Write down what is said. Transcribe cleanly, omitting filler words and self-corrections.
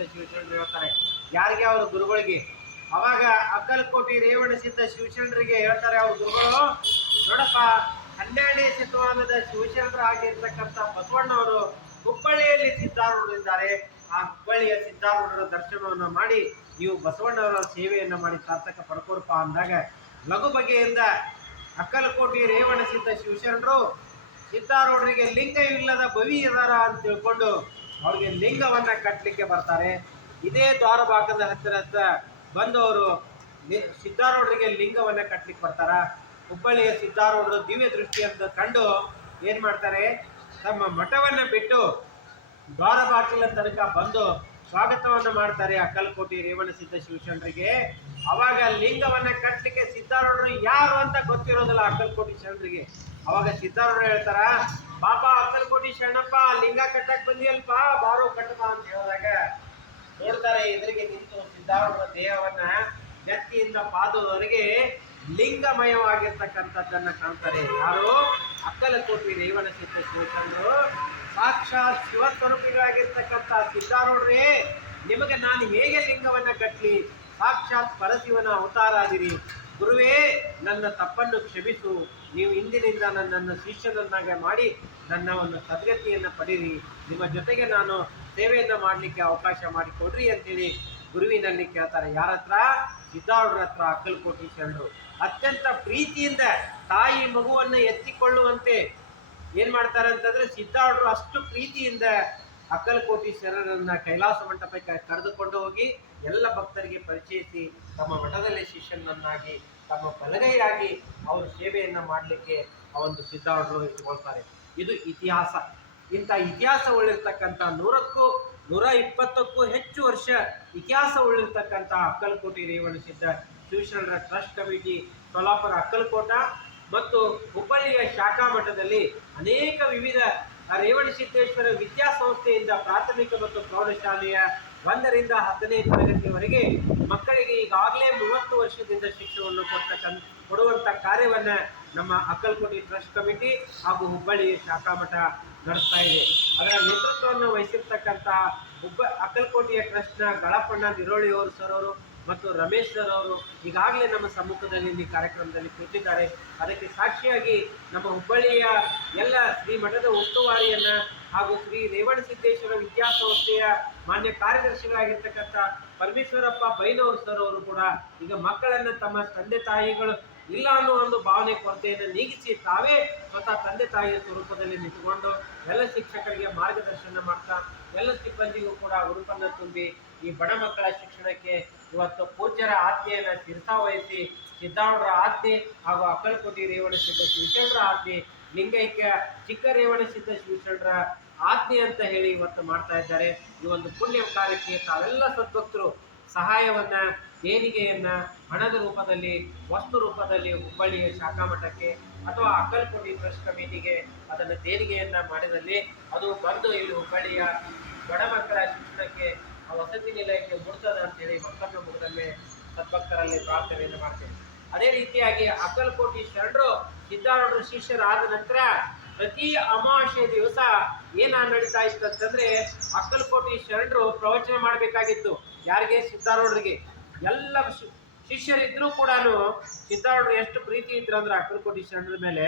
ಸಿದ್ಧ ಶಿವಶರಣರು ಹೇಳ್ತಾರೆ ಯಾರಿಗೆ, ಅವ್ರ ಗುರುಗಳಿಗೆ. ಅವಾಗ ಅಕ್ಕಲಕೋಟಿ ರೇವಣ ಸಿದ್ಧ ಶಿವಶರಣರಿಗೆ ಹೇಳ್ತಾರೆ ಅವ್ರ ಗುರುಗಳು, ನೋಡಪ್ಪ 12ನೇ ಶತಮಾನದ ಶಿವಶರಣರು ಆಗಿರ್ತಕ್ಕಂಥ ಬಸವಣ್ಣವರು ಹುಬ್ಬಳ್ಳಿಯಲ್ಲಿ ಸಿದ್ಧಾರೂಢರಿದ್ದಾರೆ. ಆ ಹುಬ್ಬಳ್ಳಿಯ ಸಿದ್ಧಾರೂಢರ ದರ್ಶನವನ್ನು ಮಾಡಿ ನೀವು ಬಸವಣ್ಣವರ ಸೇವೆಯನ್ನು ಮಾಡಿ ಸಾರ್ಥಕ ಪಡ್ಕೋರಪ್ಪ ಅಂದಾಗ ಲಘು ಬಗೆಯಿಂದ ಅಕ್ಕಲಕೋಟಿ ರೇವಣ ಸಿದ್ಧ ಶಿವಶರಣರು ಸಿದ್ಧಾರೂಢರಿಗೆ ಲಿಂಗವಿಲ್ಲದ ಬವಿ ಇದಾರ ಅಂತ ತಿಳ್ಕೊಂಡು ಅವ್ರಿಗೆ ಲಿಂಗವನ್ನ ಕಟ್ಟಲಿಕ್ಕೆ ಬರ್ತಾರೆ. ಇದೇ ದ್ವಾರಬಾಗದ ಹತ್ತಿರ ಬಂದವರು ಸಿದ್ಧಾರೂಢರಿಗೆ ಲಿಂಗವನ್ನ ಕಟ್ಟಲಿಕ್ಕೆ ಬರ್ತಾರ. ಹುಬ್ಬಳ್ಳಿಯ ಸಿದ್ಧಾರೂಢರು ದಿವ್ಯ ದೃಷ್ಟಿ ಅಂತ ಕಂಡು ಏನ್ ಮಾಡ್ತಾರೆ, ತಮ್ಮ ಮಠವನ್ನ ಬಿಟ್ಟು ದ್ವಾರಬಾಗಿಲ ತನಕ ಬಂದು ಸ್ವಾಗತವನ್ನು ಮಾಡ್ತಾರೆ ಅಕ್ಕಲಕೋಟಿ ರೇವಣ ಸಿದ್ಧ ಶಿವಶರಣರಿಗೆ. ಅವಾಗ ಲಿಂಗವನ್ನ ಕಟ್ಟಲಿಕ್ಕೆ ಸಿದ್ಧಾರೂಢರು ಯಾರು ಅಂತ ಗೊತ್ತಿರೋದಿಲ್ಲ ಅಕ್ಕಲಕೋಟಿ ಶರಣರಿಗೆ. ಅವಾಗ ಸಿದ್ಧಾರೂಢರು ಹೇಳ್ತಾರ, ಪಾಪ ಅಕ್ಕಲಕೋಟಿ ಶರಣಪ್ಪ ಲಿಂಗ ಕಟ್ಟಕ್ ಬಂದಿಯಲ್ಪ, ಬಾರೋ ಕಟ್ಟಪ್ಪ ಅಂತ ಹೇಳಿದಾಗ ನೋಡ್ತಾರೆ ಎದುರಿಗೆ ನಿಂತು ಸಿದ್ಧಾರೂಢರ ದೇಹವನ್ನ ನೆತ್ತಿಯಿಂದ ಪಾದದವರೆಗೆ ಲಿಂಗಮಯವಾಗಿರ್ತಕ್ಕಂಥದ್ದನ್ನ ಕಾಣ್ತಾರೆ. ಯಾರು? ಅಕ್ಕಲಕೋಟಿ ರೇವಣ ಸಿದ್ಧ ಶಿವಶರಣರು. ಸಾಕ್ಷಾತ್ ಶಿವಸ್ವರೂಪಿಗಳಾಗಿರ್ತಕ್ಕಂಥ ಸಿದ್ಧಾರೂಢರೇ, ನಿಮಗೆ ನಾನು ಹೇಗೆ ಲಿಂಗವನ್ನ ಕಟ್ಟಲಿ? ಸಾಕ್ಷಾತ್ ಪರಶಿವನ ಅವತಾರ ಆಗಿರಿ. ಗುರುವೇ, ನನ್ನ ತಪ್ಪನ್ನು ಕ್ಷಮಿಸು. ನೀವು ಇಂದಿನಿಂದ ನನ್ನನ್ನು ಶಿಷ್ಯನನ್ನಾಗಿ ಮಾಡಿ ನನ್ನ ಒಂದು ಸದ್ಗತಿಯನ್ನು ಪಡೀರಿ. ನಿಮ್ಮ ಜೊತೆಗೆ ನಾನು ಸೇವೆಯನ್ನು ಮಾಡಲಿಕ್ಕೆ ಅವಕಾಶ ಮಾಡಿಕೊಡ್ರಿ ಅಂತೇಳಿ ಗುರುವಿನಲ್ಲಿ ಕೇಳ್ತಾರೆ. ಯಾರ ಹತ್ರ? ಸಿದ್ಧಾರೂಢರ ಹತ್ರ ಅಕ್ಕಲಕೋಟಿ ಶರಣರು ಅತ್ಯಂತ ಪ್ರೀತಿಯಿಂದ ತಾಯಿ ಮಗುವನ್ನು ಎತ್ತಿಕೊಳ್ಳುವಂತೆ ಏನ್ ಮಾಡ್ತಾರೆ ಅಂತಂದ್ರೆ, ಸಿದ್ಧಾರೂಢರು ಅಷ್ಟು ಪ್ರೀತಿಯಿಂದ ಅಕ್ಕಲಕೋಟಿ ಶರಣರನ್ನ ಕೈಲಾಸ ಮಂಟಪಕ್ಕೆ ಕರೆದುಕೊಂಡು ಹೋಗಿ ಎಲ್ಲ ಭಕ್ತರಿಗೆ ಪರಿಚಯಿಸಿ ತಮ್ಮ ಮಠದಲ್ಲಿ ಶಿಷ್ಯನನ್ನಾಗಿ ತಮ್ಮ ಬಲಗೈಯಾಗಿ ಅವರು ಸೇವೆಯನ್ನ ಮಾಡಲಿಕ್ಕೆ ಆ ಒಂದು ಸಿದ್ಧಾರೂಢರು ಇಟ್ಟುಕೊಳ್ತಾರೆ. ಇದು ಇತಿಹಾಸ. ಇಂಥ ಇತಿಹಾಸ ಉಳ್ಳಿರ್ತಕ್ಕಂಥ 100-120ಕ್ಕೂ ಹೆಚ್ಚು ವರ್ಷ ಇತಿಹಾಸ ಉಳ್ಳಿರ್ತಕ್ಕಂಥ ಅಕ್ಕಲಕೋಟಿ ರೇವಣ ಸಿದ್ಧ ಶಿವಶರಣರ ಟ್ರಸ್ಟ್ ಕಮಿಟಿ ಸೋಲಾಪುರ ಅಕ್ಕಲಕೋಟ ಮತ್ತು ಹುಬ್ಬಳ್ಳಿಯ ಶಾಖಾ ಮಠದಲ್ಲಿ ಅನೇಕ ವಿವಿಧ ರೇವಣಸಿದ್ದೇಶ್ವರ ವಿದ್ಯಾಸಂಸ್ಥೆಯಿಂದ ಪ್ರಾಥಮಿಕ ಮತ್ತು ಪ್ರೌಢಶಾಲೆಯ 1ರಿಂದ 10ನೇ ತರಗತಿಯವರೆಗೆ ಮಕ್ಕಳಿಗೆ ಈಗಾಗಲೇ 30 ವರ್ಷದಿಂದ ಶಿಕ್ಷಣವನ್ನು ಕೊಡುವಂಥ ಕಾರ್ಯವನ್ನು ನಮ್ಮ ಅಕ್ಕಲಕೋಟಿ ಟ್ರಸ್ಟ್ ಕಮಿಟಿ ಹಾಗೂ ಹುಬ್ಬಳ್ಳಿಯ ಶಾಖಾ ಮಠ ನಡೆಸ್ತಾ ಇದೆ. ಅದರ ನೇತೃತ್ವವನ್ನು ವಹಿಸಿರ್ತಕ್ಕಂಥ ಅಕ್ಕಲಕೋಟೆಯ ಟ್ರಸ್ಟ್ನ ಗಳಪ್ಪಣ್ಣ ನಿರೋಳಿಯವರು ಸರ್ ಅವರು ಮತ್ತು ರಮೇಶ್ ಸರ್ ಅವರು ಈಗಾಗಲೇ ನಮ್ಮ ಸಮ್ಮುಖದಲ್ಲಿ ಈ ಕಾರ್ಯಕ್ರಮದಲ್ಲಿ ಕೂತಿದ್ದಾರೆ. ಅದಕ್ಕೆ ಸಾಕ್ಷಿಯಾಗಿ ನಮ್ಮ ಹುಬ್ಬಳ್ಳಿಯ ಎಲ್ಲ ಶ್ರೀ ಮಠದ ಉಸ್ತುವಾರಿಯನ್ನ ಹಾಗೂ ಶ್ರೀ ರೇವಣಸಿದ್ದೇಶ್ವರ ವಿದ್ಯಾಸಂಸ್ಥೆಯ ಮಾನ್ಯ ಕಾರ್ಯದರ್ಶಿಗಳಾಗಿರ್ತಕ್ಕಂಥ ಪರಮೇಶ್ವರಪ್ಪ ಬೈನವರು ಸರ್ ಅವರು ಕೂಡ ಈಗ ಮಕ್ಕಳನ್ನು ತಮ್ಮ ತಂದೆ ತಾಯಿಗಳು ಇಲ್ಲ ಅನ್ನೋ ಒಂದು ಭಾವನೆ ಕೊರತೆಯನ್ನು ನೀಗಿಸಿ ತಾವೇ ಸ್ವತಃ ತಂದೆ ತಾಯಿಯ ಸ್ವರೂಪದಲ್ಲಿ ನಿಂತುಕೊಂಡು ಎಲ್ಲ ಶಿಕ್ಷಕರಿಗೆ ಮಾರ್ಗದರ್ಶನ ಮಾಡ್ತಾ ಎಲ್ಲ ಸಿಬ್ಬಂದಿಗೂ ಕೂಡ ಉಡುಪನ್ನು ತುಂಬಿ ಈ ಬಡ ಮಕ್ಕಳ ಶಿಕ್ಷಣಕ್ಕೆ ಇವತ್ತು ಪೂಜ್ಯರ ಆಜ್ಞೆಯನ್ನು ಶಿರಸಾವಹಿಸಿ ಸಿದ್ಧಾರೂಢರ ಆಜ್ಞೆ ಹಾಗೂ ಅಕ್ಕಲಕೋಟಿ ರೇವಣ ಸಿದ್ಧ ಶಿವಶರಣರ ಆಜ್ಞೆ, ಲಿಂಗೈಕ್ಯ ಚಿಕ್ಕ ರೇವಣ ಸಿದ್ಧ ಶಿವಶರಣರ ಆಜ್ಞೆ ಅಂತ ಹೇಳಿ ಇವತ್ತು ಮಾಡ್ತಾ ಇದ್ದಾರೆ. ಈ ಒಂದು ಪುಣ್ಯ ಕಾರ್ಯಕ್ಕೆ ತಾವೆಲ್ಲ ಸದ್ಭಕ್ತರು ಸಹಾಯವನ್ನ, ದೇಣಿಗೆಯನ್ನ ಹಣದ ರೂಪದಲ್ಲಿ, ವಸ್ತು ರೂಪದಲ್ಲಿ ಹುಬ್ಬಳ್ಳಿಯ ಶಾಖಾ ಮಠಕ್ಕೆ ಅಥವಾ ಅಕ್ಕಲಕೋಟಿ ಟ್ರಸ್ಟ್ ಕಮಿಟಿಗೆ ಅದನ್ನು ದೇಣಿಗೆಯನ್ನ ಮಾಡಿದಲ್ಲಿ ಅದು ಬಂದು ಇಲ್ಲಿ ಹುಬ್ಬಳ್ಳಿಯ ಬಡ ಮಕ್ಕಳ ಶಿಕ್ಷಣಕ್ಕೆ ವಸತಿ ನಿಲಯಕ್ಕೆ ಮುಡ್ತದ ಅಂತೇಳಿ ಮತ್ತೊಮ್ಮೆ ಮುಗಿದೊಮ್ಮೆ ಸದ್ಭಕ್ತರಲ್ಲಿ ಪ್ರಾರ್ಥನೆಯನ್ನು ಮಾಡ್ತೇವೆ. ಅದೇ ರೀತಿಯಾಗಿ ಅಕ್ಕಲಕೋಟಿ ಶರಣರು ಸಿದ್ಧಾರೂಢರ ಶಿಷ್ಯರಾದ ನಂತರ ಪ್ರತಿ ಅಮಾವಾಸ್ಯೆ ದಿವಸ ಏನ ನಡೀತಾ ಇತ್ತು ಅಂತಂದ್ರೆ, ಅಕ್ಕಲಕೋಟಿ ಶರಣರು ಪ್ರವಚನ ಮಾಡಬೇಕಾಗಿತ್ತು. ಯಾರಿಗೆ? ಸಿದ್ಧಾರೂಢರಿಗೆ. ಎಲ್ಲ ಶಿಷ್ಯರಿದ್ರೂ ಕೂಡ ಸಿದ್ಧಾರೂಢರು ಎಷ್ಟು ಪ್ರೀತಿ ಇದ್ರು ಅಂದ್ರೆ ಅಕ್ಕಲಕೋಟಿ ಶರಣರ ಮೇಲೆ